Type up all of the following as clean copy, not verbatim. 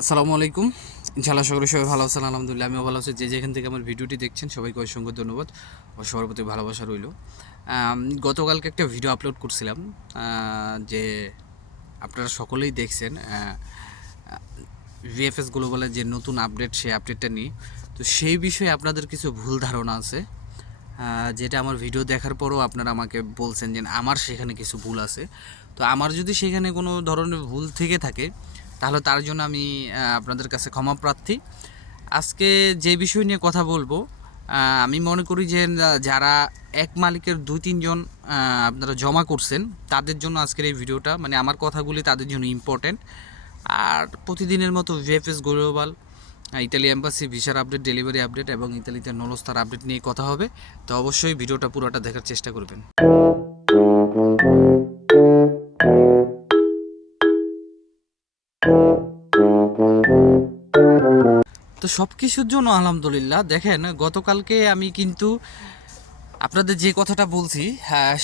আসসালামু আলাইকুম। ইনশাআল্লাহ সকলে সবাই ভালো আছেন। আলহামদুলিল্লাহ আমিও ভালো আছি। যে যেখান থেকে আমার ভিডিওটি দেখছেন সবাইকে অসংখ্য ধন্যবাদ ও সবার প্রতি ভালোবাসা রইল। গতকালকে একটা ভিডিও আপলোড করছিলাম, যে আপনারা সকলেই দেখছেন, ভিএফএস গ্লোবালের যে নতুন আপডেট, সেই আপডেটটা নিয়ে। তো সেই বিষয়ে আপনাদের কিছু ভুল ধারণা আছে, যেটা আমার ভিডিও দেখার পরও আপনারা আমাকে বলছেন যে আমার সেখানে কিছু ভুল আছে। তো আমার যদি সেখানে কোনো ধরনের ভুল থেকে থাকে তাহলে তার জন্য আমি আপনাদের কাছে ক্ষমা প্রার্থী। আজকে যে বিষয় নিয়ে কথা বলবো, আমি মনে করি যে যারা এক মালিকের 2-3 জন আপনারা জমা করছেন তাদের জন্য আজকের এই ভিডিওটা, মানে আমার কথাগুলি তাদের জন্য ইম্পর্ট্যান্ট। আর প্রতিদিনের মতো ভিএফএস গ্লোবাল, ইতালি এম্বাসি ভিসার আপডেট, ডেলিভারি আপডেট এবং ইতালিতে নলস্তার আপডেট নিয়ে কথা হবে। তো অবশ্যই ভিডিওটা পুরোটা দেখার চেষ্টা করবেন। তো সব কিছুর জন্য আলহামদুলিল্লাহ। দেখেন, গতকালকে আমি কিন্তু আপনাদের যে কথাটা বলছি,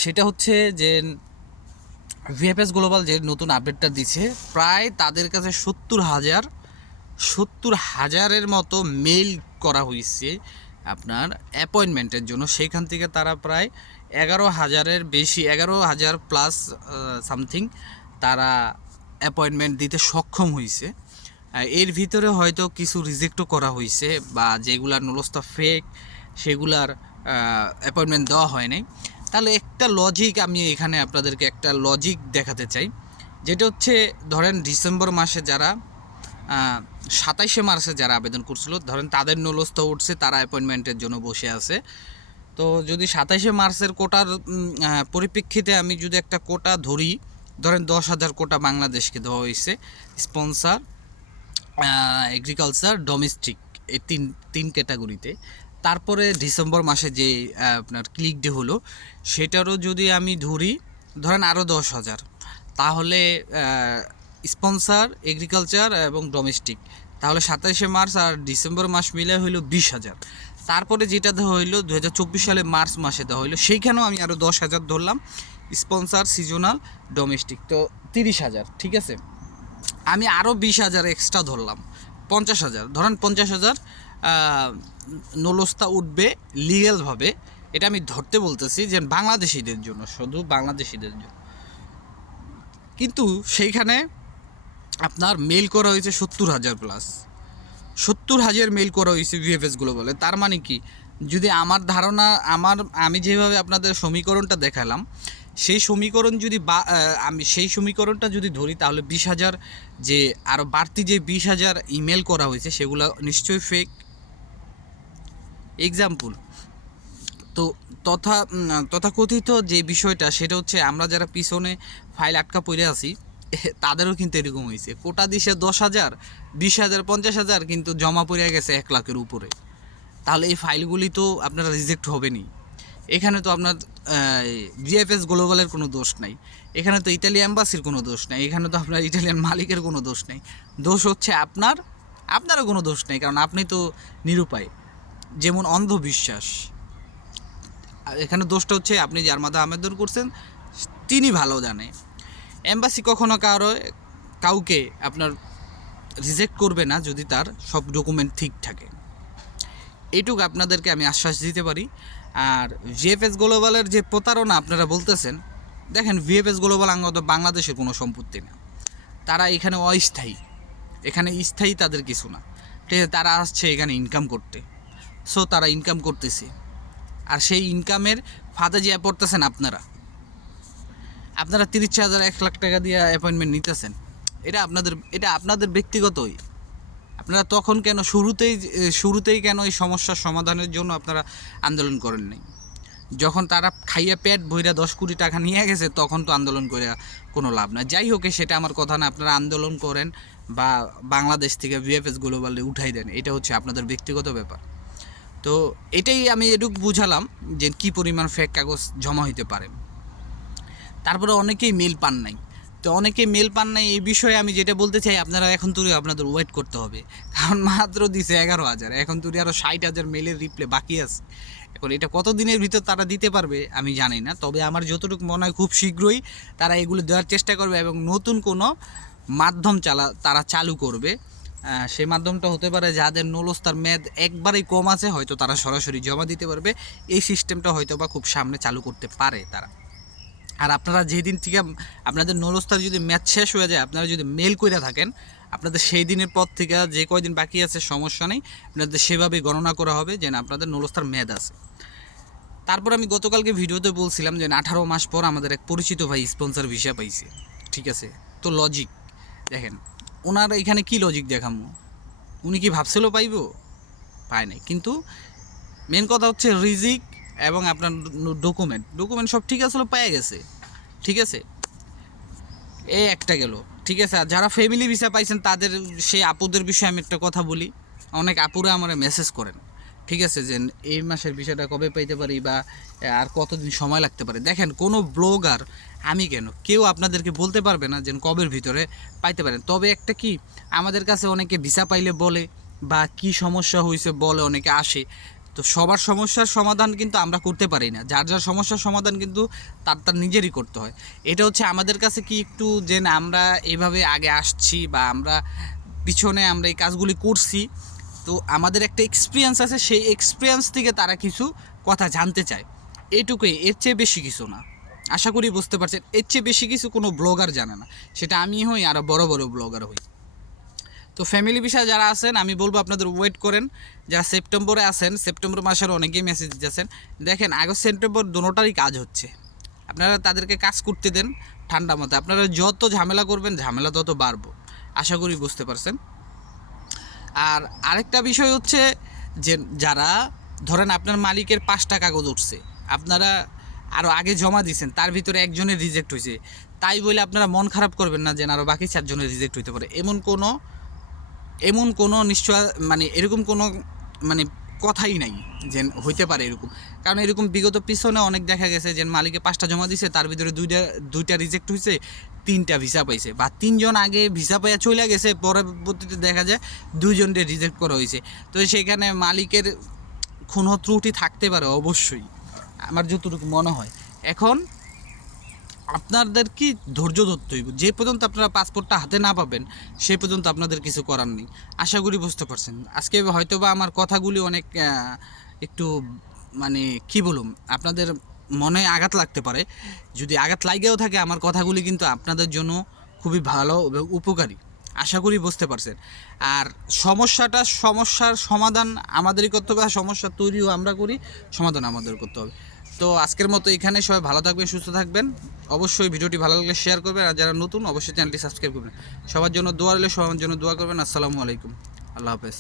সেটা হচ্ছে যে ভিএফএস গ্লোবাল যে নতুন আপডেটটা দিচ্ছে, প্রায় তাদের কাছে 70,000-70,000-এর মতো মেইল করা হয়েছে আপনার অ্যাপয়েন্টমেন্টের জন্য। সেইখান থেকে তারা প্রায় 11,000-এর বেশি, 11,000 প্লাস সামথিং তারা অ্যাপয়েন্টমেন্ট দিতে সক্ষম হয়েছে। এর ভিতরে হয়তো কিছু রিজেক্টও করা হয়েছে, বা যেগুলার নলস্তা ফেক সেগুলার অ্যাপয়েন্টমেন্ট দেওয়া হয় নাই। তাহলে একটা লজিক আমি এখানে আপনাদেরকে একটা লজিক দেখাতে চাই, যেটা হচ্ছে ধরেন ডিসেম্বর মাসে যারা 27শে মার্চে যারা আবেদন করছিল, ধরেন তাদের নলস্থ উঠছে, তারা অ্যাপয়েন্টমেন্টের জন্য বসে আছে। তো যদি 27শে মার্চের কোটার পরিপ্রেক্ষিতে আমি যদি একটা কোটা ধরি, ধরেন 10,000 কোটা বাংলাদেশকে দেওয়া হয়েছে, স্পন্সার, এগ্রিকালচার, ডোমেস্টিক, এই তিন ক্যাটাগরিতে। তারপরে ডিসেম্বর মাসে যে আপনার ক্লিক ডে হলো, সেটারও যদি আমি ধরি ধরেন আরও 10,000, তাহলে স্পন্সার, এগ্রিকালচার এবং ডোমেস্টিক, তাহলে 27শে মার্চ আর ডিসেম্বর মাস মিলে হইলো 20,000। তারপরে যেটা দেওয়া হইলো 2024 সালে মার্চ মাসে দেওয়া হইলো, সেইখানেও আমি আরও 10,000 ধরলাম, স্পন্সার, সিজনাল, ডোমেস্টিক, তো 30,000। ঠিক আছে, আমি আরও 20,000 এক্সট্রা ধরলাম, 50,000। ধরেন 50,000 নলস্তা উঠবে লিগ্যালভাবে। এটা আমি ধরতে বলতেছি যে বাংলাদেশিদের জন্য, শুধু বাংলাদেশিদের জন্য। কিন্তু সেইখানে আপনার মেল করা হয়েছে 70,000 প্লাস, 70,000 মেল করা হয়েছে ভিএফএসগুলো বলে। তার মানে কি, যদি আমার ধারণা, আমি যেভাবে আপনাদের সমীকরণটা দেখালাম, সেই সমীকরণ যদি আমি সেই সমীকরণটা যদি ধরি, তাহলে 20,000, যে আরও বাড়তি যে 20,000 ইমেল করা হয়েছে সেগুলো নিশ্চয়ই ফেক। এক্সাম্পল, তো তথাকথিত যে বিষয়টা, সেটা হচ্ছে আমরা যারা পিছনে ফাইল আটকা পড়ে আছি তাদেরও কিন্তু এরকম হয়েছে। কোটা দিছে 10,000, 20,000, 50,000, কিন্তু জমা পড়ে গেছে 1,00,000-এর উপরে। তাহলে এই ফাইলগুলি তো আপনারা রিজেক্ট হবেনি। এখানে তো আপনার ভিএফএস গ্লোবালের কোনো দোষ নাই, এখানে তো ইতালি এম্বাসির কোনো দোষ নাই, এখানে তো আপনার ইটালিয়ান মালিকের কোনো দোষ নেই। দোষ হচ্ছে আপনারও কোনো দোষ নেই, কারণ আপনি তো নিরুপায়। যেমন অন্ধবিশ্বাস, এখানে দোষটা হচ্ছে আপনি যার মাধ্যমে আবেদন করছেন তিনি ভালো জানে। এম্বাসি কখনো কাউকে আপনার রিজেক্ট করবে না যদি তার সব ডকুমেন্ট ঠিক থাকে, এইটুকু আপনাদেরকে আমি আশ্বাস দিতে পারি। আর ভিএফএস গ্লোবালের যে প্রতারণা আপনারা বলতেছেন, দেখেন ভিএফএস গ্লোবাল আঙ্গত বাংলাদেশের কোনো সম্পত্তি না, তারা এখানে অস্থায়ী, এখানে স্থায়ী তাদের কিছু না। ঠিক আছে, তারা আসছে এখানে ইনকাম করতে, সো তারা ইনকাম করতেছে। আর সেই ইনকামের ফাঁদে যে পড়তেছেন আপনারা 30,000, 1,00,000 টাকা দিয়ে অ্যাপয়েন্টমেন্ট নিতেছেন, এটা আপনাদের ব্যক্তিগতই। আপনারা তখন কেন শুরুতেই কেন এই সমস্যার সমাধানের জন্য আপনারা আন্দোলন করেন নাই? যখন তারা খাইয়া পেট ভইরা 10 কোটি টাকা নিয়ে গেছে, তখন তো আন্দোলন করে কোনো লাভ না। যাই হোক, সেটা আমার কথা না। আপনারা আন্দোলন করেন বা বাংলাদেশ থেকে ভিএফএস গ্লোবালে উঠাই দেন, এটা হচ্ছে আপনাদের ব্যক্তিগত ব্যাপার। তো এটাই আমি এটুকু বুঝালাম যে কী পরিমাণ ফেক কাগজ জমা হইতে পারে। তারপরে অনেকেই মেল পান নাই। তো অনেকেই মেল পান নাই, এই বিষয়ে আমি যেটা বলতে চাই, আপনারা এখন তুই আপনাদের ওয়েট করতে হবে, কারণ মাত্র দিছে 11,000, এখন তুই আরও 60,000 মেলের রিপ্লে বাকি আছে। এখন এটা কত দিনের ভিতর তারা দিতে পারবে আমি জানি না, তবে আমার যতটুকু মনে হয় খুব শীঘ্রই তারা এগুলো দেওয়ার চেষ্টা করবে এবং নতুন কোনো মাধ্যম তারা চালু করবে, সেই মাধ্যমটা হতে পারে যাদের নুলস্তার মেয়াদ একবারেই কম আছে, হয়তো তারা সরাসরি জমা দিতে পারবে। এই সিস্টেমটা হয়তো বা খুব সামনে চালু করতে পারে তারা। আর আপনারা যেদিন থেকে আপনাদের নুলস্তার যদি মেয়াদ শেষ হয়ে যায়, আপনারা যদি মেল করে থাকেন, আপনাদের সেই দিনের পর থেকে যে কয়দিন বাকি আছে সমস্যা নেই, আপনাদের সেভাবেই গণনা করা হবে যে না আপনাদের নুলস্তার মেয়াদ আছে। তারপর আমি গতকালকে ভিডিওতে বলছিলাম যে 18 মাস পর আমাদের এক পরিচিত ভাই স্পন্সর ভিসা পাইছে, ঠিক আছে। তো লজিক দেখেন, ওনার এখানে কি লজিক দেখামো, উনি কি ভাবছিল পাইবো? পায় নাই। কিন্তু মেন কথা হচ্ছে রিজিক এবং আপনার ডকুমেন্ট সব ঠিক আসলে পেয়ে গেছে, ঠিক আছে। এই একটা গেল, ঠিক আছে। আর যারা ফ্যামিলি ভিসা পাইছেন তাদের সেই আপুদের বিষয়ে আমি একটা কথা বলি। অনেক আপুরা আমার মেসেজ করেন, ঠিক আছে, যে এই মাসের বিষয়টা কবে পাইতে পারি বা আর কতদিন সময় লাগতে পারে। দেখেন কোনো ব্লগার, আমি কেন, কেউ আপনাদেরকে বলতে পারবে না যে কবের ভিতরে পাইতে পারেন। তবে একটা কি, আমাদের কাছে অনেকে ভিসা পাইলে বলে বা কি সমস্যা হয়েছে বলে, অনেকে আসে। তো সবার সমস্যার সমাধান কিন্তু আমরা করতে পারি না, যার যার সমস্যার সমাধান কিন্তু তার নিজেরই করতে হয়। এটা হচ্ছে আমাদের কাছে কি একটু যে না আমরা এভাবে আগে আসছি বা আমরা পিছনে আমরা এই কাজগুলি করছি, তো আমাদের একটা এক্সপিরিয়েন্স আছে, সেই এক্সপিরিয়েন্স থেকে তারা কিছু কথা জানতে চায়, এইটুকুই, এর চেয়ে বেশি কিছু না। আশা করি বুঝতে পারছেন, এর চেয়ে বেশি কিছু কোনো ব্লগার জানে না, সেটা আমি হই আরও বড় বড় ব্লগার হই। তো ফ্যামিলি বিষয়ে যারা আছেন আমি বলবো আপনাদের ওয়েট করেন। যারা সেপ্টেম্বরে আছেন, সেপ্টেম্বর মাসের অনেকেই মেসেজ দিতেছেন, দেখেন আগস্ট সেপ্টেম্বর দুটোটারই কাজ হচ্ছে, আপনারা তাদেরকে কাজ করতে দেন ঠান্ডা মাথায়। আপনারা যত ঝামেলা করবেন ঝামেলা তত বাড়বো, আশা করি বুঝতে পারছেন। আর আরেকটা বিষয় হচ্ছে যে যারা ধরেন আপনার মালিকের 5টা কাগজ উঠছে, আপনারা আরও আগে জমা দিয়েছেন, তার ভিতরে একজনের রিজেক্ট হয়েছে, তাই বলে আপনারা মন খারাপ করবেন না যে আরও বাকি 4 জনের রিজেক্ট হইতে পারে। এমন কোনো নিশ্চয় মানে এরকম কোনো মানে কথাই নাই যে হইতে পারে এরকম। কারণ এরকম বিগত পিছনে অনেক দেখা গেছে যে মালিকে 5টা জমা দিছে, তার ভিতরে দুইটা রিজেক্ট হয়েছে, 3টা ভিসা পাইছে, বা 3জন আগে ভিসা পাইয়া চলে গেছে, পরবর্তীতে দেখা যায় 2জনকে রিজেক্ট করা হয়েছে। তো সেখানে মালিকের কোনো ত্রুটি থাকতে পারে অবশ্যই, আমার যতটুকু মনে হয়। এখন আপনাদের কি ধৈর্য ধরতে হইব, যে পর্যন্ত আপনারা পাসপোর্টটা হাতে না পাবেন সেই পর্যন্ত আপনাদের কিছু করার নেই। আশা করি বুঝতে পারছেন। আজকে হয়তো বা আমার কথাগুলি অনেক একটু মানে কি বলুম, আপনাদের মনে আঘাত লাগতে পারে। যদি আঘাত লাগেও থাকে, আমার কথাগুলি কিন্তু আপনাদের জন্য খুবই ভালো এবং উপকারী, আশা করি বুঝতে পারছেন। আর সমস্যার সমাধান আমাদেরই করতে হবে, আর সমস্যা তৈরিও আমরা করি, সমাধান আমাদের করতে হবে। তো আজকের মতো এখানে, সবাই ভালো থাকবেন, সুস্থ থাকবেন। অবশ্যই ভিডিওটি ভালো লাগলে শেয়ার করবেন, আর যারা নতুন অবশ্যই চ্যানেলটি সাবস্ক্রাইব করবেন। সবার জন্য দোয়া রইলে, সবার জন্য দোয়া করবেন। আসসালামু আলাইকুম, আল্লাহ হাফেজ।